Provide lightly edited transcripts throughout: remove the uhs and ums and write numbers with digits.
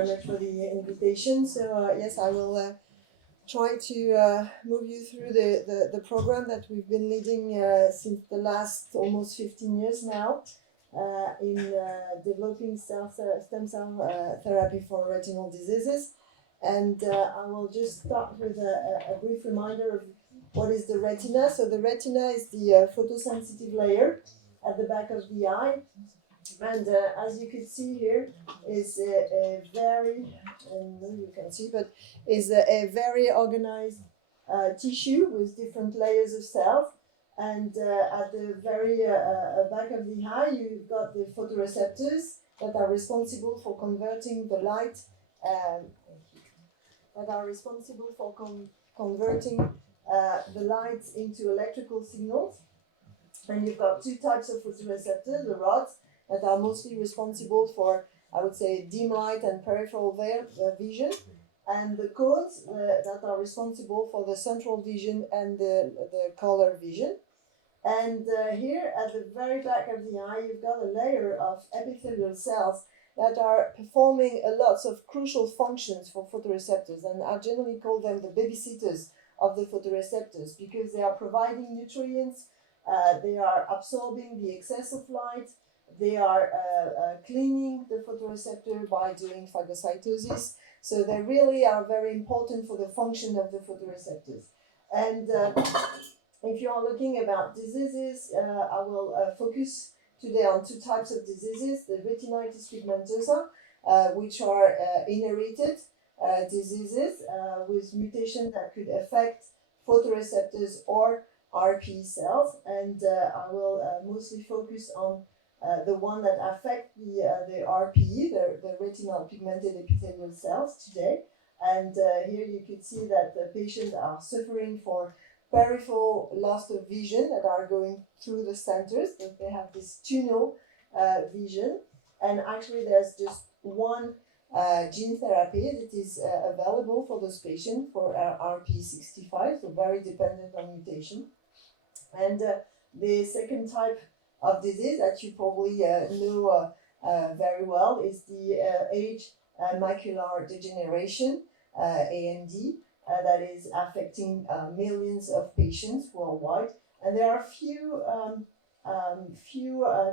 very much for the invitation. So yes, I will try to move you through the program that we've been leading since the last almost 15 years now in developing stem cell therapy for retinal diseases. And I will just start with a brief reminder of what is the retina. So the retina is the photosensitive layer at the back of the eye. And as you can see here, is a very, you can see, but is a very organized tissue with different layers of cells. And at the very back of the eye, you've got the photoreceptors that are responsible for converting the light, converting the light into electrical signals. And you've got two types of photoreceptors, the rods, that are mostly responsible for, I would say, dim light and peripheral vision, and the cones that are responsible for the central vision and the color vision. And here at the very back of the eye, you've got a layer of epithelial cells that are performing a lot of crucial functions for photoreceptors, and I generally call them the babysitters of the photoreceptors because they are providing nutrients, they are absorbing the excess of light, they are cleaning the photoreceptor by doing phagocytosis. So they really are very important for the function of the photoreceptors. And if you are looking about diseases, I will focus today on two types of diseases, the retinitis pigmentosa, which are inherited diseases with mutations that could affect photoreceptors or RPE cells. And I will mostly focus on the one that affect the RPE, the retinal pigmented epithelial cells today. And here you can see that the patients are suffering for peripheral loss of vision that are going through the centers, that they have this tunnel vision. And actually there's just one gene therapy that is available for those patients for RPE65, so very dependent on mutation. And the second type of disease that you probably know very well is the age macular degeneration, AMD, that is affecting millions of patients worldwide. And there are few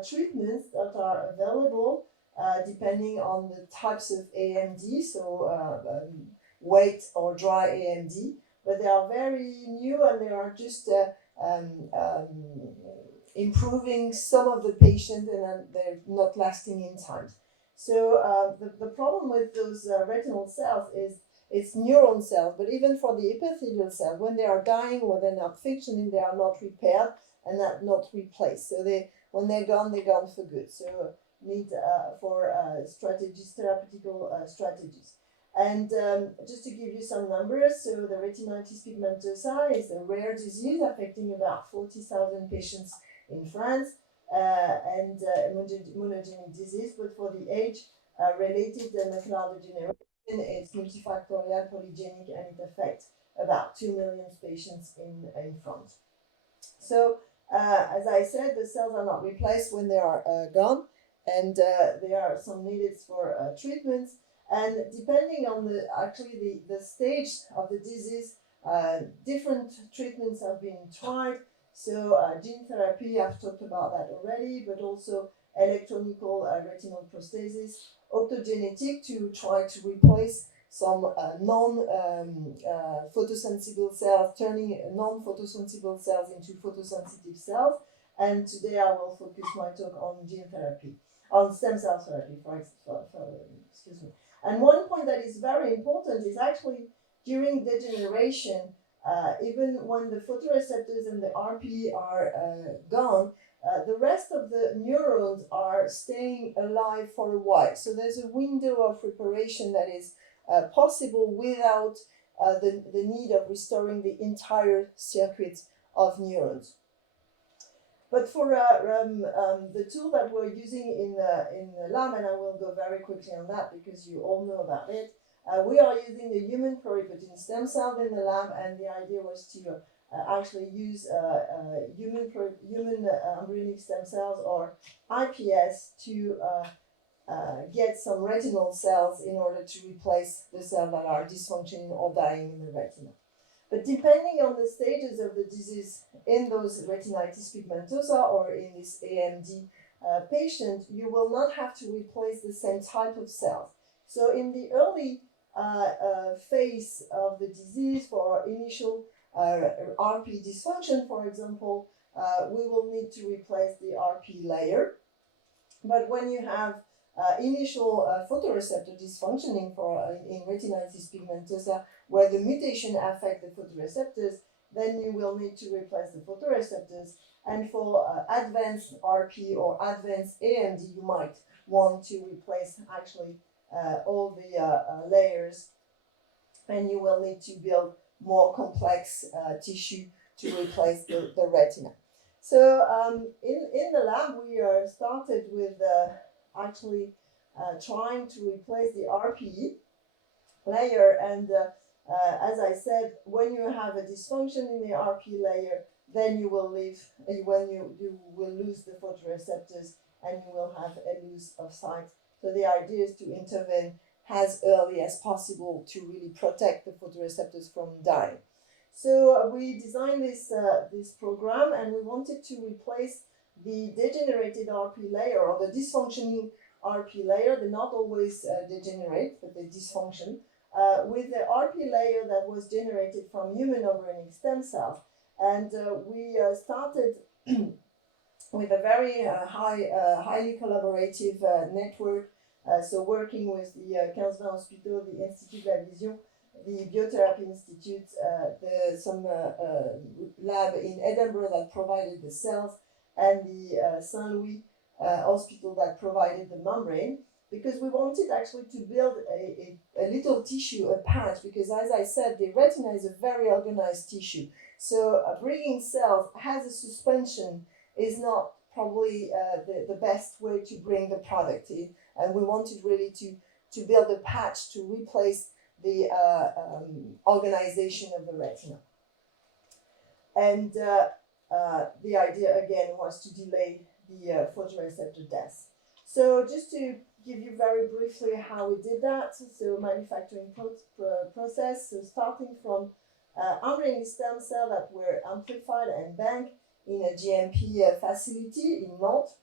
treatments that are available depending on the types of AMD, so wet or dry AMD, but they are very new and they are just improving some of the patients, and they're not lasting in time. So the problem with those retinal cells is it's neuron cells, but even for the epithelial cells, when they are dying or they're not functioning, they are not repaired and not replaced. So when they're gone for good. So need for strategies, therapeutical strategies. And just to give you some numbers, so the retinitis pigmentosa is a rare disease affecting about 40,000 patients in France, and monogenic disease, but for the age-related macular degeneration, it's multifactorial, polygenic, and it affects about 2 million patients in France. So, as I said, the cells are not replaced when they are gone, and there are some needed for treatments. And depending on the stage of the disease, different treatments have been tried. So gene therapy, I've talked about that already, but also electronical retinal prosthesis, optogenetic to try to replace some non-photosensible cells, turning non-photosensible cells into photosensitive cells. And today I will focus my talk on gene therapy, on stem cell therapy, excuse me. And one point that is very important is actually during degeneration, even when the photoreceptors and the RPE are gone, the rest of the neurons are staying alive for a while. So there's a window of reparation that is possible without the need of restoring the entire circuit of neurons. But for the tool that we're using in the lab, and I will go very quickly on that because you all know about it, we are using the human pluripotent stem cell in the lab, and the idea was to actually use human embryonic stem cells, or iPS, to get some retinal cells in order to replace the cells that are dysfunctioning or dying in the retina. But depending on the stages of the disease in those retinitis pigmentosa or in this AMD patient, you will not have to replace the same type of cells. So in the early phase of the disease, for initial RP dysfunction, for example, we will need to replace the RP layer. But when you have initial photoreceptor dysfunctioning in retinitis pigmentosa, where the mutation affects the photoreceptors, then you will need to replace the photoreceptors. And for advanced RP or advanced AMD, you might want to replace actually all the layers, and you will need to build more complex tissue to replace the retina. So in the lab, we started with actually trying to replace the RPE layer, and as I said, when you have a dysfunction in the RP layer, then you will leave, when you will lose the photoreceptors and you will have a loss of sight. So the idea is to intervene as early as possible to really protect the photoreceptors from dying. So we designed this program, and we wanted to replace the degenerated RP layer or the dysfunctioning RP layer. They not always degenerate, but they dysfunction, with the RP layer that was generated from human embryonic stem cells. And we started with a very highly collaborative network, so working with the 15 Hospital, the Institut de la Vision, the Biotherapy Institute, some lab in Edinburgh that provided the cells, and the Saint Louis Hospital that provided the membrane, because we wanted actually to build a little tissue, a patch, because as I said, the retina is a very organized tissue. So bringing cells as a suspension is not probably the best way to bring the product in, and we wanted really to build a patch to replace the organization of the retina. And the idea again was to delay the photoreceptor death. So just to give you very briefly how we did that, so manufacturing process, so starting from embryonic stem cells that were amplified and banked in a GMP facility in Nantes.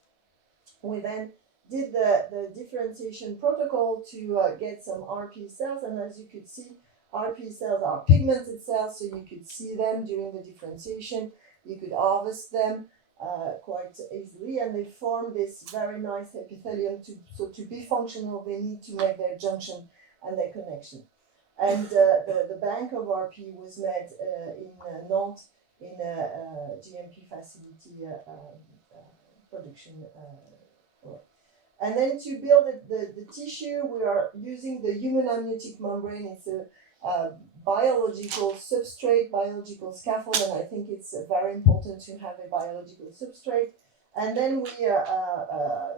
We then did the differentiation protocol to get some RP cells, and as you could see, RP cells are pigmented cells, so you could see them during the differentiation. You could harvest them quite easily, and they form this very nice epithelium. So to be functional, they need to make their junction and their connection. And the bank of RP was made in Nantes in a GMP facility production. And then to build the tissue, we are using the human amniotic membrane. It's a biological substrate, biological scaffold, and I think it's very important to have a biological substrate. And then we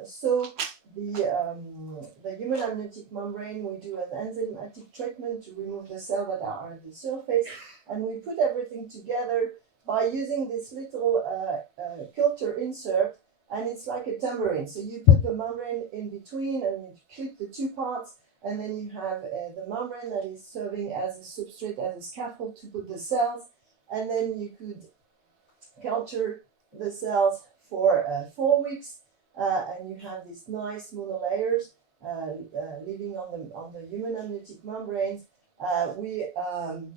sew the human amniotic membrane. We do an enzymatic treatment to remove the cells that are on the surface, and we put everything together by using this little culture insert, and it's like a tambourine. So you put the membrane in between and you clip the two parts, and then you have the membrane that is serving as a substrate, as a scaffold to put the cells, and then you could culture the cells for 4 weeks, and you have these nice monolayers living on the human amniotic membranes. We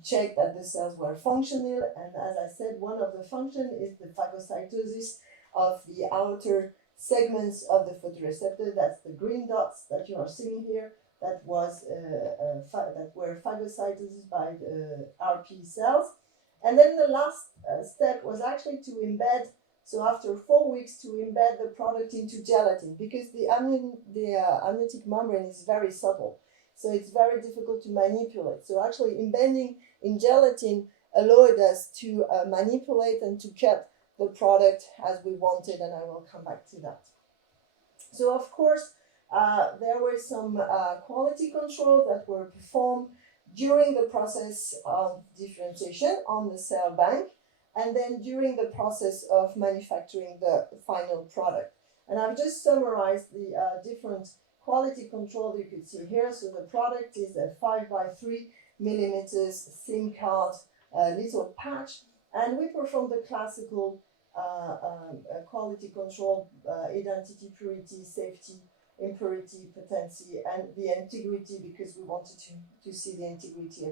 checked that the cells were functional, and as I said, one of the functions is the phagocytosis of the outer segments of the photoreceptor. That's the green dots that you are seeing here. That was that were phagocytosis by the RP cells. And then the last step was actually to embed. So after 4 weeks, to embed the product into gelatin, because the amniotic membrane is very subtle. So it's very difficult to manipulate. So actually embedding in gelatin allowed us to manipulate and to cut the product as we wanted, and I will come back to that. So of course, there were some quality controls that were performed during the process of differentiation on the cell bank, and then during the process of manufacturing the final product. And I've just summarized the different quality control you could see here. So the product is a 5 by 3 millimeters SIM card little patch, and we perform the classical quality control, identity, purity, safety, impurity, potency, and the integrity, because we wanted to see the integrity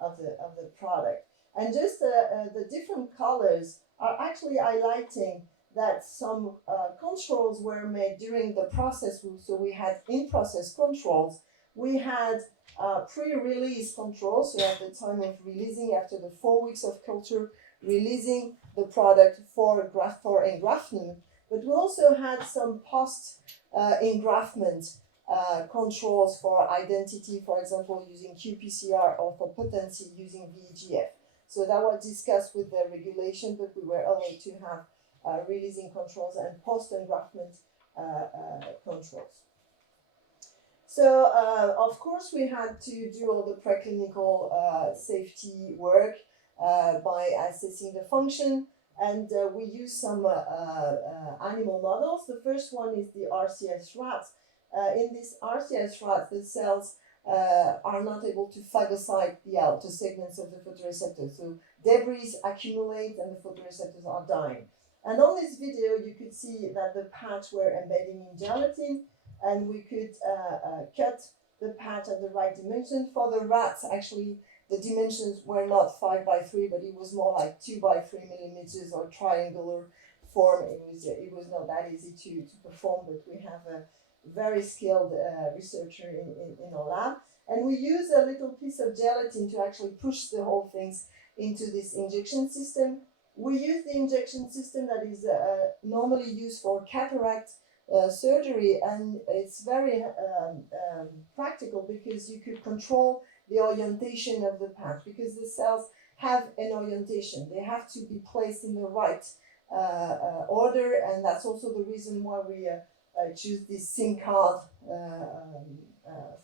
of the product. And just the different colors are actually highlighting that some controls were made during the process. So we had in-process controls, we had pre-release controls, so at the time of releasing, after the 4 weeks of culture, releasing the product for engraftment, but we also had some post-engraftment controls for identity, for example, using qPCR, or for potency using VEGF. So that was discussed with the regulation, but we were allowed to have releasing controls and post-engraftment controls. So, of course, we had to do all the preclinical safety work by assessing the function, and we used some animal models. The first one is the RCS rat. In this RCS rat, the cells are not able to phagocyte the outer segments of the photoreceptors. So debris accumulate and the photoreceptors are dying. And on this video, you could see that the patch were embedding in gelatin, and we could cut the patch at the right dimension. For the rats, actually, the dimensions were not 5 by 3, but it was more like 2 by 3 millimeters or triangular form. It was not that easy to perform, but we have a very skilled researcher in our lab. And we use a little piece of gelatin to actually push the whole things into this injection system. We use the injection system that is normally used for cataract surgery, and it's very practical because you could control the orientation of the patch, because the cells have an orientation. They have to be placed in the right order, and that's also the reason why we choose this SIM card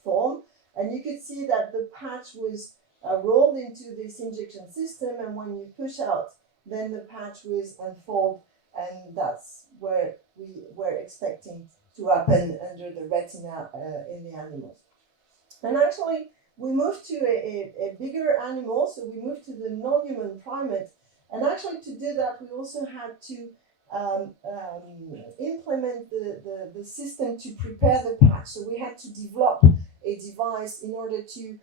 form. And you could see that the patch was rolled into this injection system, and when you push out, then the patch was unfold, and that's where we were expecting to happen under the retina in the animals. And actually, we moved to a bigger animal, so we moved to the non-human primate, and actually to do that, we also had to implement the system to prepare the patch. So we had to develop a device in order to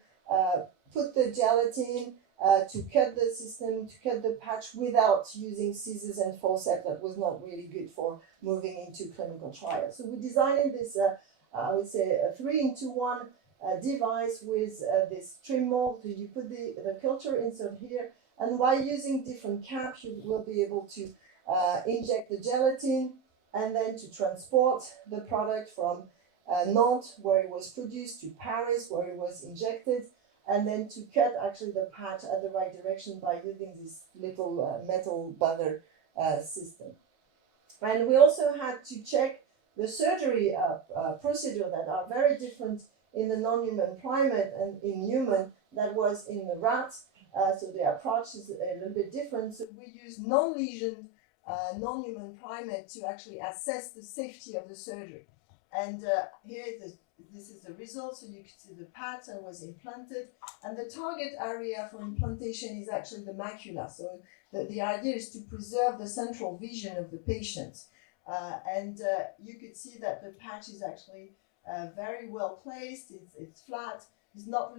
put the gelatin, to cut the system, to cut the patch without using scissors and forceps. That was not really good for moving into clinical trials. So we designed this, I would say, a 3-in-1 device with this trim mold. So you put the culture insert here, and by using different caps, you will be able to inject the gelatin and then to transport the product from Nantes, where it was produced, to Paris, where it was injected, and then to cut actually the patch at the right direction by using this little metal buzzer system. And we also had to check the surgery procedure that are very different in the non-human primate and in human that was in the rat. So the approach is a little bit different. So we use non-lesioned non-human primate to actually assess the safety of the surgery. And here this is the result. So you can see the patch that was implanted, and the target area for implantation is actually the macula. So the idea is to preserve the central vision of the patient. And you could see that the patch is actually very well placed. It's flat. It's not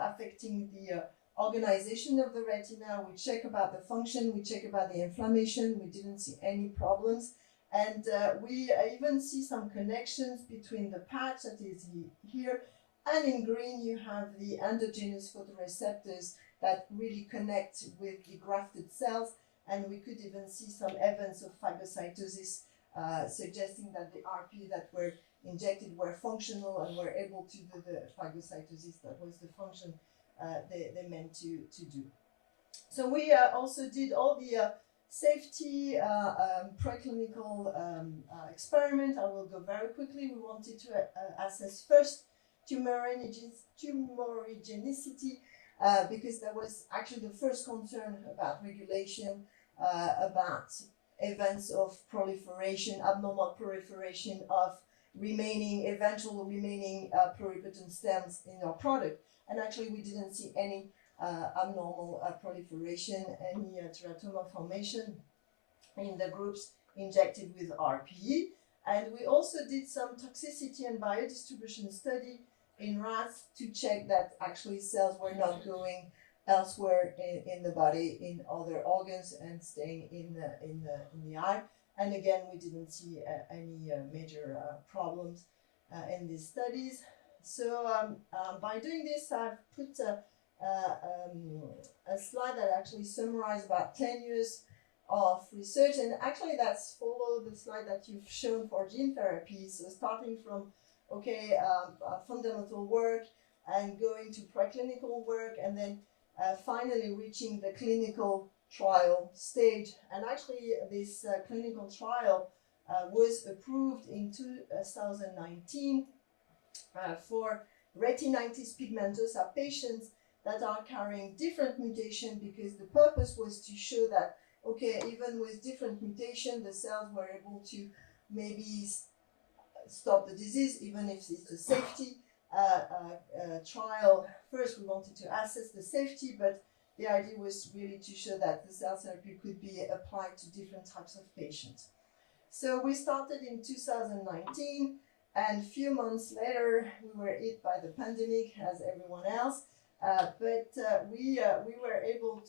affecting the organization of the retina. We check about the function. We check about the inflammation. We didn't see any problems. And we even see some connections between the patch that is here, and in green you have the endogenous photoreceptors that really connect with the grafted cells, and we could even see some evidence of phagocytosis, suggesting that the RP that were injected were functional and were able to do the phagocytosis. That was the function they meant to do. So we also did all the safety preclinical experiment. I will go very quickly. We wanted to assess first tumorigenicity, because that was actually the first concern about regulation, about events of proliferation, abnormal proliferation of eventual remaining pluripotent stems in our product. And actually, we didn't see any abnormal proliferation, any teratoma formation in the groups injected with RPE. And we also did some toxicity and biodistribution study in rats to check that actually cells were not going elsewhere in the body, in other organs, and staying in the eye. And again, we didn't see any major problems in these studies. So by doing this, I've put a slide that actually summarizes about 10 years of research, and actually that's followed the slide that you've shown for gene therapy. So starting from fundamental work and going to preclinical work, and then finally reaching the clinical trial stage. And actually this clinical trial was approved in 2019 for retinitis pigmentosa patients that are carrying different mutation, because the purpose was to show that, okay, even with different mutation, the cells were able to maybe stop the disease, even if it's a safety trial. First, we wanted to assess the safety, but the idea was really to show that the cell therapy could be applied to different types of patients. So we started in 2019, and a few months later, we were hit by the pandemic, as everyone else. But we were able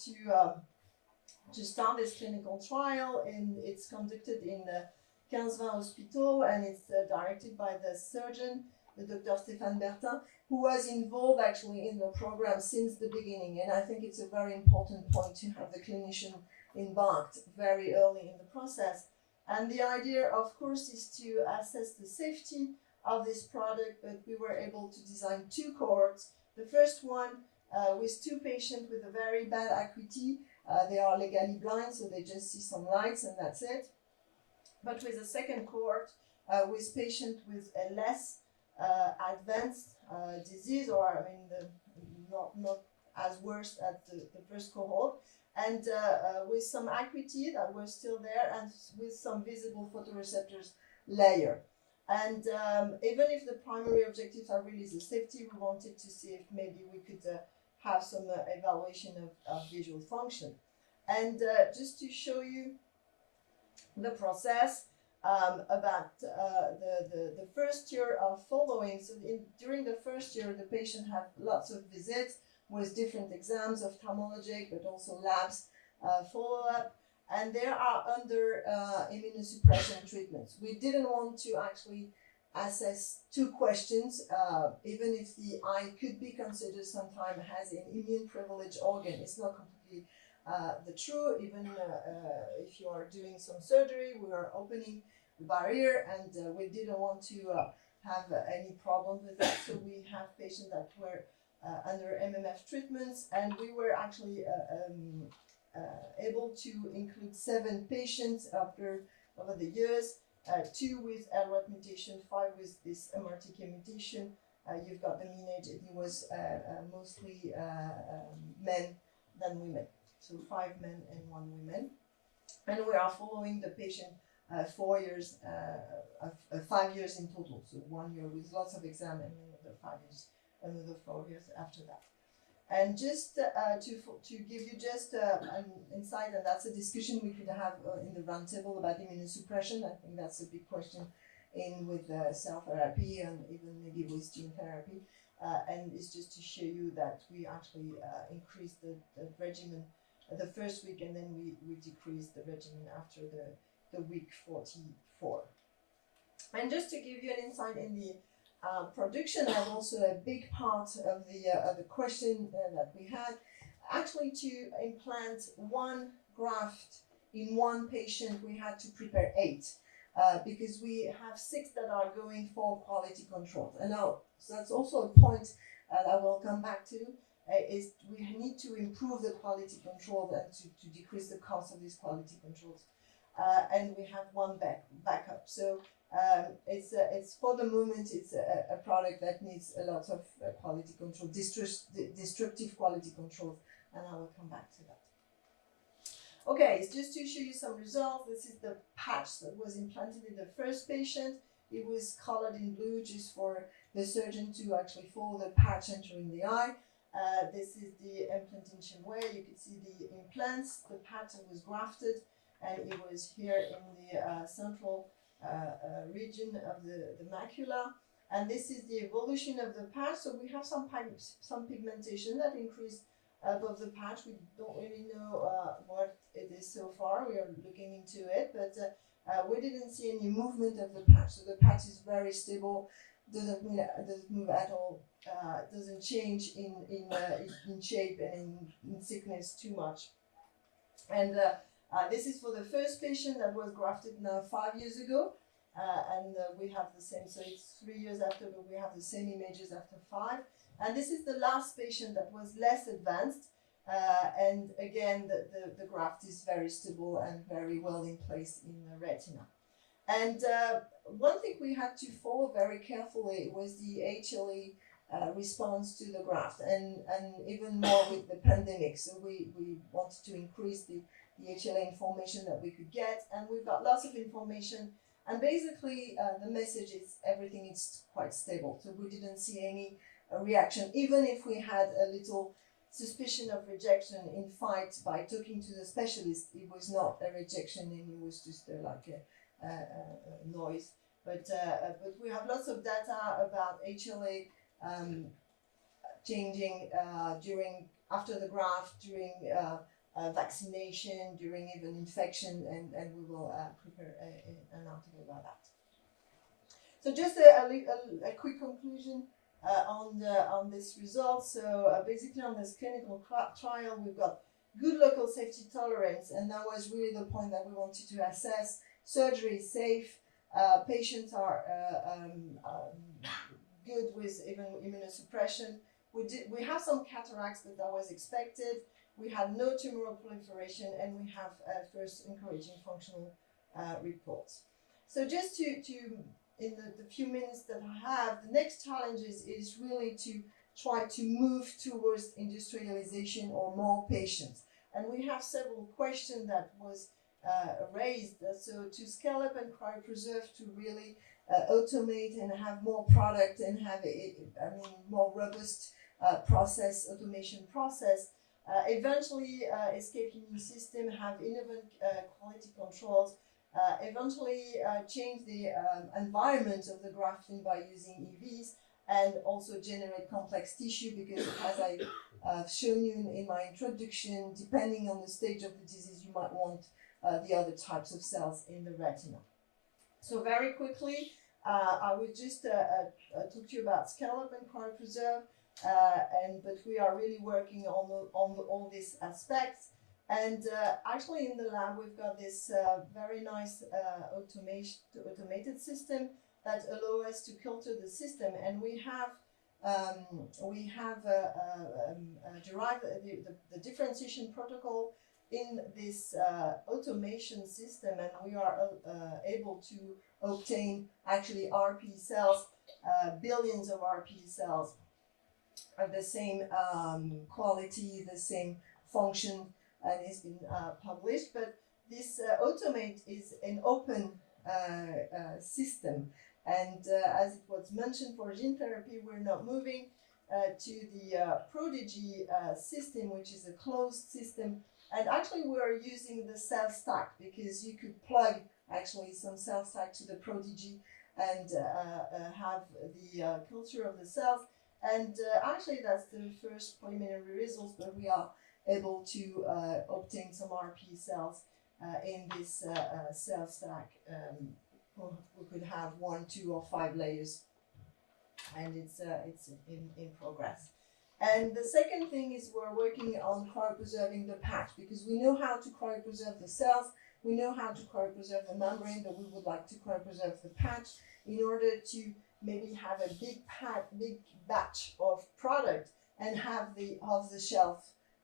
to start this clinical trial, and it's conducted in the 15-20 Hospital, and it's directed by the surgeon, the Dr. Stéphane Bertin, who was involved actually in the program since the beginning. And I think it's a very important point to have the clinician embarked very early in the process. And the idea, of course, is to assess the safety of this product, but we were able to design 2 cohorts. The first one with 2 patients with a very bad acuity. They are legally blind, so they just see some lights and that's it. But with a second cohort with patients with a less advanced disease, or not as worse as the first cohort, and with some acuity that were still there, and with some visible photoreceptors layer. And even if the primary objectives are really the safety, we wanted to see if maybe we could have some evaluation of visual function. And just to show you the process about the first year of following. So during the first year, the patient had lots of visits with different exams, ophthalmologic, but also labs follow-up. And they are under immunosuppression treatments. We didn't want to actually assess 2 questions, even if the eye could be considered sometimes as an immune privileged organ. It's not completely the true. Even if you are doing some surgery, we are opening the barrier, and we didn't want to have any problem with that. So we have patients that were under MMF treatments, and we were actually able to include 7 patients over the years, 2 with LROT mutation, 5 with this MRTK mutation. You've got the mean age. It was mostly men than women, so 5 men and 1 woman. And we are following the patient 4 years, 5 years in total. So 1 year with lots of exam, and another 5 years, another 4 years after that. And just to give you just an insight, and that's a discussion we could have in the roundtable about immunosuppression. I think that's a big question with cell therapy and even maybe with gene therapy. And it's just to show you that we actually increased the regimen the first week, and then we decreased the regimen after the week 44. And just to give you an insight in the production, and also a big part of the question that we had, actually to implant 1 graft in 1 patient, we had to prepare 8 because we have 6 that are going for quality control. And now, so that's also a point that I will come back to, is we need to improve the quality control and to decrease the cost of these quality controls. And we have 1 backup. So it's for the moment, it's a product that needs a lot of quality control, destructive quality control, and I will come back to that. Okay, it's just to show you some results. This is the patch that was implanted in the first patient. It was colored in blue just for the surgeon to actually follow the patch entering the eye. This is the implantation where you could see the implants. The pattern was grafted, and it was here in the central region of the macula. And this is the evolution of the patch. So we have some pigmentation that increased above the patch. We don't really know what it is so far. We are looking into it, but we didn't see any movement of the patch. So the patch is very stable, doesn't move at all, doesn't change in shape and in thickness too much. And this is for the first patient that was grafted now 5 years ago. And we have the same, so it's 3 years after, but we have the same images after 5. And this is the last patient that was less advanced. And again, the graft is very stable and very well in place in the retina. And one thing we had to follow very carefully was the HLA response to the graft, and even more with the pandemic. So we wanted to increase the HLA information that we could get, and we've got lots of information. And basically, the message is everything is quite stable. So we didn't see any reaction, even if we had a little suspicion of rejection in fight by talking to the specialist. It was not a rejection, and it was just like a noise. But we have lots of data about HLA changing after the graft, during vaccination, during even infection, and we will prepare an article about that. So just a quick conclusion on this result. So basically on this clinical trial, we've got good local safety tolerance, and that was really the point that we wanted to assess. Surgery is safe, patients are good with even immunosuppression. We have some cataracts, but that was expected. We had no tumoral proliferation, and we have first encouraging functional reports. So just to in the few minutes that I have, the next challenge is really to try to move towards industrialization or more patients. And we have several questions that was raised. So to scale up and cryopreserve, to really automate and have more product and have more robust automation process. Eventually, escape immune system, have innovative quality controls, eventually change the environment of the grafting by using EVs, and also generate complex tissue, because as I've shown you in my introduction, depending on the stage of the disease, you might want the other types of cells in the retina. So very quickly, I will just talk to you about scale up and cryopreserve. But we are really working on all these aspects, and actually in the lab we've got this very nice automated system that allow us to culture the system, and we have derived the differentiation protocol in this automation system, and we are able to obtain actually RP cells, billions of RP cells of the same quality, the same function, and it's been published. But this automate is an open system, and as it was mentioned for gene therapy, we're not moving to the Prodigy system, which is a closed system. And actually we're using the cell stack, because you could plug actually some cell stack to the Prodigy and have the culture of the cells. And actually that's the first preliminary results, but we are able to obtain some RP cells in this cell stack. We could have 1, 2, or 5 layers, and it's in progress. And the second thing is we're working on cryopreserving the patch, because we know how to cryopreserve the cells, we know how to cryopreserve the membrane, but we would like to cryopreserve the patch in order to maybe have a big batch of product and have the off-the-shelf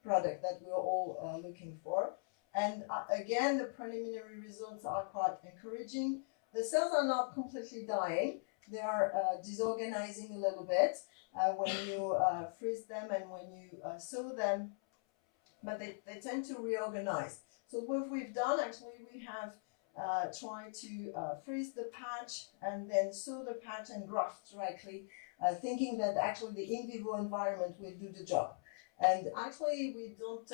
product that we're all looking for. And again, the preliminary results are quite encouraging. The cells are not completely dying. They are disorganizing a little bit when you freeze them and when you sew them, but they tend to reorganize. So what we've done, actually, we have try to freeze the patch and then sew the patch and graft directly, thinking that actually the in vivo environment will do the job. And actually we don't,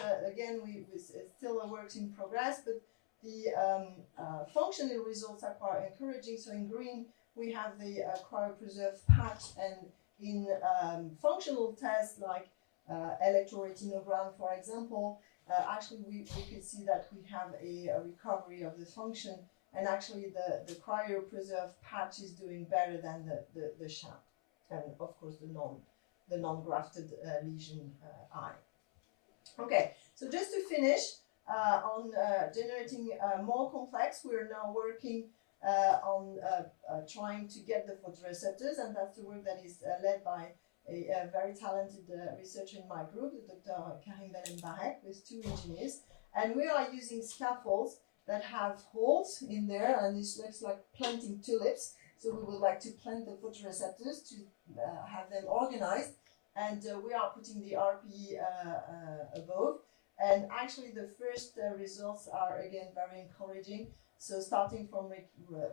it's still a work in progress, but the functional results are quite encouraging. So in green, we have the cryopreserved patch, and in functional tests like electroretinogram, for example, actually we could see that we have a recovery of the function, and actually the cryopreserved patch is doing better than the sham, and of course the non-grafted lesion eye. Okay, so just to finish on generating more complex, we're now working on trying to get the photoreceptors, and that's the work that is led by a very talented researcher in my group, Dr. Karim Bellembarek, with 2 engineers. And we are using scaffolds that have holes in there, and this looks like planting tulips. So we would like to plant the photoreceptors to have them organized. And we are putting the RPE above. And actually the first results are again very encouraging. So starting from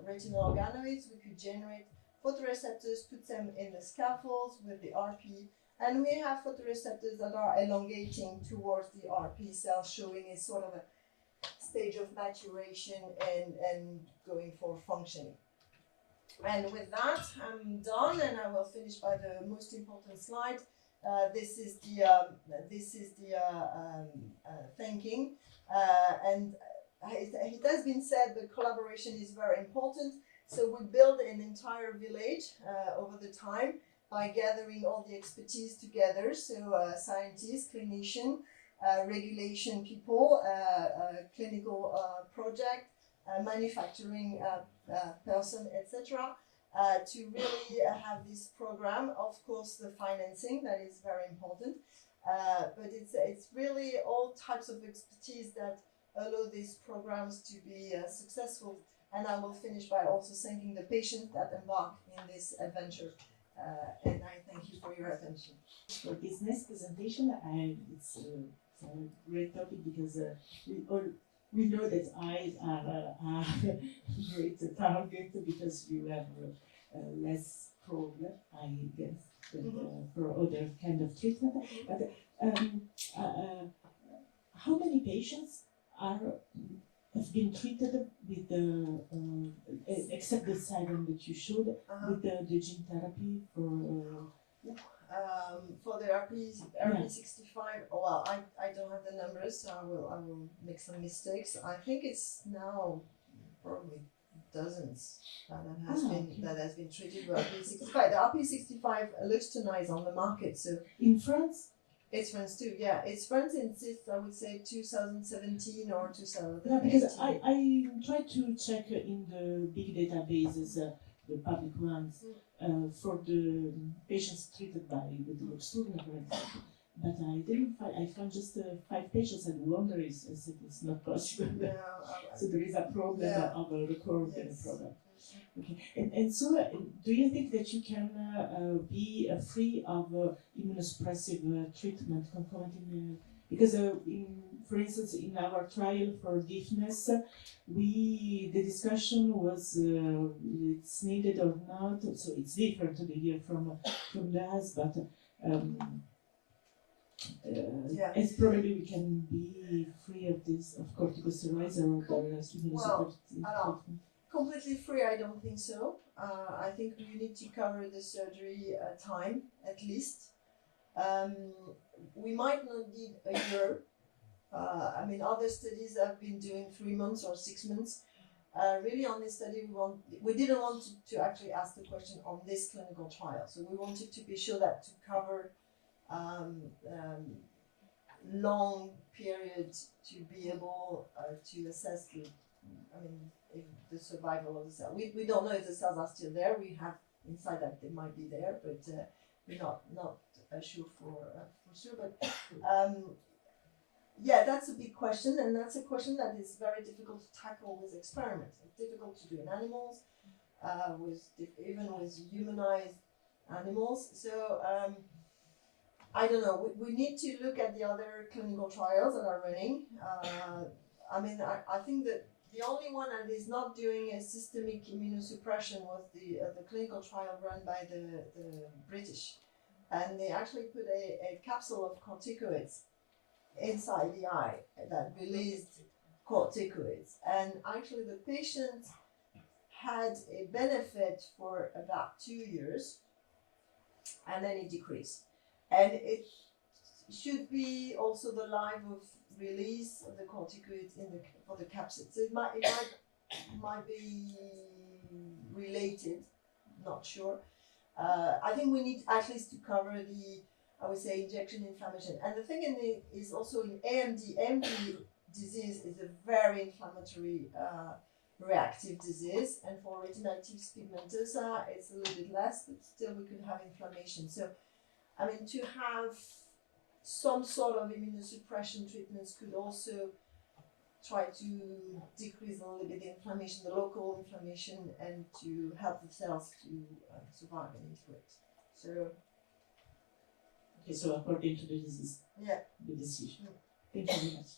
retinal organoids, we could generate photoreceptors, put them in the scaffolds with the RP, and we have photoreceptors that are elongating towards the RP cell, showing a sort of a stage of maturation and going for functioning. And with that, I'm done, and I will finish by the most important slide. This is the thinking, and it has been said that collaboration is very important. So we build an entire village over the time by gathering all the expertise together. So scientists, clinicians, regulation people, clinical project, manufacturing person, etc. To really have this program. Of course, the financing, that is very important. But it's really all types of expertise that allow these programs to be successful. And I will finish by also thanking the patients that embark in this adventure. And I thank you for your attention. For this next presentation, it's a great topic because we know that eyes are a great target because you have less problem, I guess, than for other kind of treatment. But how many patients have been treated with the, except the silent that you showed, with the gene therapy for the RP65, well, I don't have the numbers, so I will make some mistakes. I think it's now probably dozens that has been treated with RP65. The RP65 looks too nice on the market. So in France? It's France too, yeah. It's France since, I would say, 2017 or 2018. Yeah, because I tried to check in the big databases, the public ones, for the patients treated with the Luxturna, for example. But I didn't find, I found just 5 patients, and wonder is it's not possible. Yeah, so there is a problem of a record in the product. Okay, and so do you think that you can be free of immunosuppressive treatment concomitant? Because for instance, in our trial for deafness, the discussion was it's needed or not. So it's different to the year from that, but as probably we can be free of this, of corticosteroids or other immunosuppressive treatment. Completely free, I don't think so. I think you need to cover the surgery time, at least. We might not need a year. I mean, other studies have been doing 3 months or 6 months. Really, on this study, we didn't want to actually ask the question on this clinical trial. So we wanted to be sure that to cover long periods to be able to assess if the survival of the cell. We don't know if the cells are still there. We have inside that they might be there, but we're not sure for sure. But yeah, that's a big question, and that's a question that is very difficult to tackle with experiments. It's difficult to do in animals, even with humanized animals. So I don't know. We need to look at the other clinical trials that are running. I mean, I think that The only one that is not doing a systemic immunosuppression was the clinical trial run by the British. And they actually put a capsule of corticoids inside the eye that released corticoids. And actually the patient had a benefit for about 2 years, and then it decreased. And it should be also the live of release of the corticoids for the capsid. So it might be related, not sure. I think we need at least to cover I would say, injection inflammation. And the thing is also in AMD. AMD disease is a very inflammatory reactive disease, and for retinitis pigmentosa it's a little bit less, but still we could have inflammation. So I mean, to have some sort of immunosuppression treatments could also try to decrease a little bit the inflammation, the local inflammation, and to help the cells to survive and integrate. So okay, so according to the disease, yeah, the decision. Thank you very much.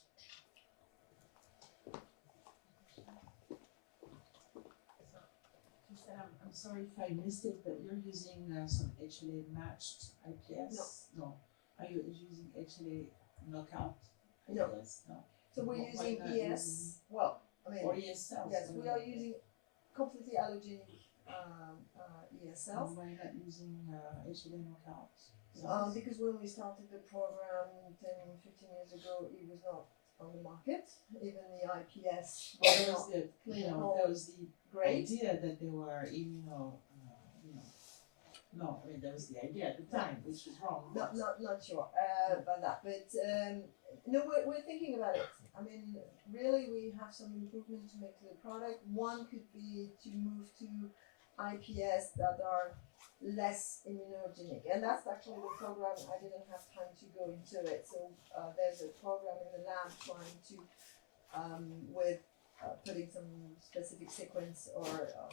I'm sorry if I missed it, but you're using some HLA matched IPS? No. Are you using HLA knockout? No. IPS? No. So we're using ES. Well, I mean, or ES cells? Yes, we are using completely allogenic ES cells. Why not using HLA knockout? Because when we started the program 10, 15 years ago, it was not on the market. Even the IPS was not clinical. There was the great idea that they were no, I mean, that was the idea at the time, which was wrong. Not sure about that, but no, we're thinking about it. I mean, really, we have some improvement to make to the product. One could be to move to IPS that are less immunogenic, and that's actually the program. I didn't have time to go into it, so there's a program in the lab trying to with putting some specific sequence or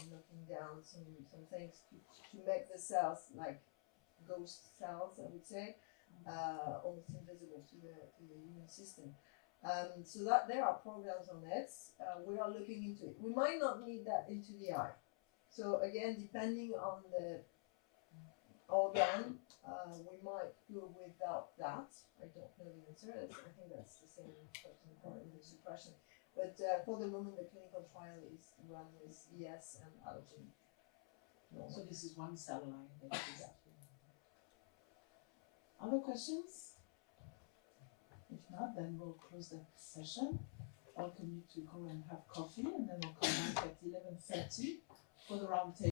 knocking down some things to make the cells like ghost cells, I would say, almost invisible to the immune system. So that there are programs on it. We are looking into it. We might not need that into the eye. So again, depending on the organ, we might go without that. I don't know the answer. I think that's the same question for immunosuppression. But for the moment, the clinical trial is run with ES and allogen. No. So this is one cell line that is actually. Other questions? If not, then we'll close that session. Welcome you to go and have coffee, and then we'll come back at 11:30 for the round table.